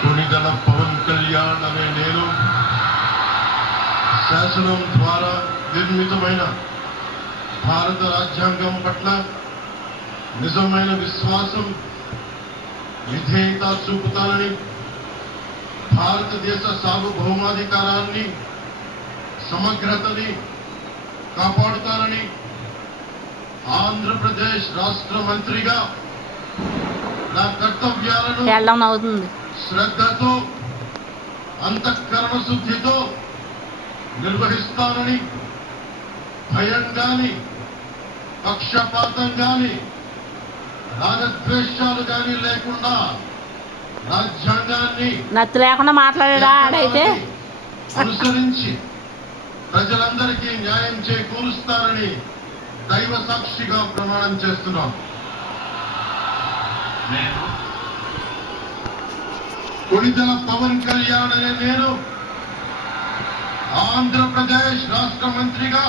కొణిదెల పవన్ కళ్యాణ్ అనే నేను శాసనం ద్వారా నిర్మితమైన భారత రాజ్యాంగం పట్ల నిజమైన విశ్వాసం, విధేయత చూపుతానని, భారతదేశ సార్వభౌమాధికారాన్ని, సమగ్రతని కాపాడుతానని ఆంధ్రప్రదేశ్ రాష్ట్ర మంత్రిగా నా కర్తవ్యాలను శ్రద్ధతో, అంతఃకరణ శుద్ధితో నిర్వహిస్తానని, భయం గాని, పక్షపాతం గాని, రాగద్వేషాలు గాని లేకుండా రాజ్యాంగాన్ని నత్తు లేకుండా మాట్లాడా ఆడైతే అనుసరించి ప్రజలందరికీ న్యాయం చేకూరుస్తానని దైవ సాక్షిగా ప్రమాణం చేస్తున్నాం. కొణిదెల పవన్ కళ్యాణ్ అనే నేను ఆంధ్రప్రదేశ్ రాష్ట్ర మంత్రిగా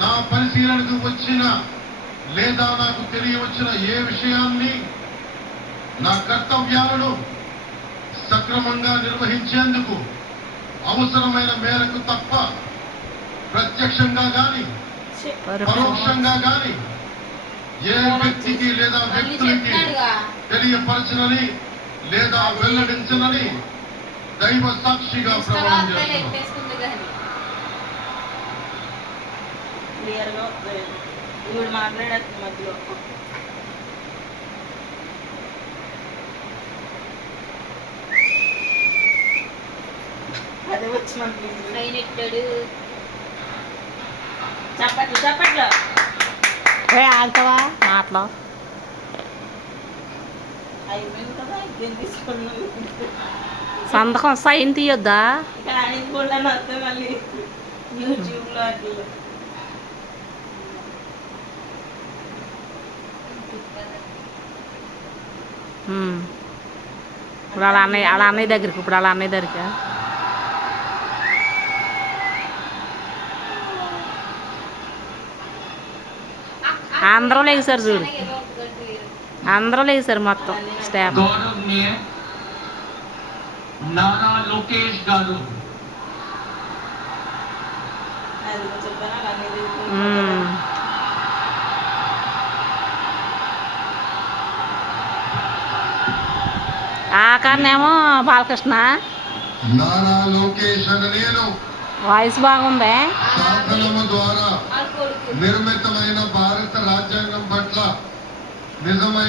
నా పరిశీలనకు వచ్చిన లేదా నాకు తెలియవచ్చిన ఏ విషయాన్ని, నా కర్తవ్యాలను సక్రమంగా నిర్వహించేందుకు అవసరమైన మేరకు తప్ప ప్రత్యక్షంగా గాని పరోక్షంగా గాని ఏ వ్యక్తికి లేదా వ్యక్తులకి తెలియపరచనని లేదా వెల్లడించనని దైవ సాక్షిగా ప్రమాణం చేస్తున్నాను. అదే వచ్చిన చప్పట్లు చప్పట్లు ఆడతావా మాటలో సంతకం సైన్ తీయొద్దా? మళ్ళీ యూట్యూబ్లో అట్లా ఇప్పుడు అలా అన్నయ్య దగ్గరికి అందరూ లేచారు చూడు, అందరూ లేచారు మొత్తం స్టాఫ్. నారా లోకేష్ గారు ఆకారనేమో బాలకృష్ణ. నారా లోకేష్ అనే నేను వాయిస్ బాగుంది. శాసనము ద్వారా నిర్మితమైన భారత రాజ్యాంగం పట్ల నిజమైన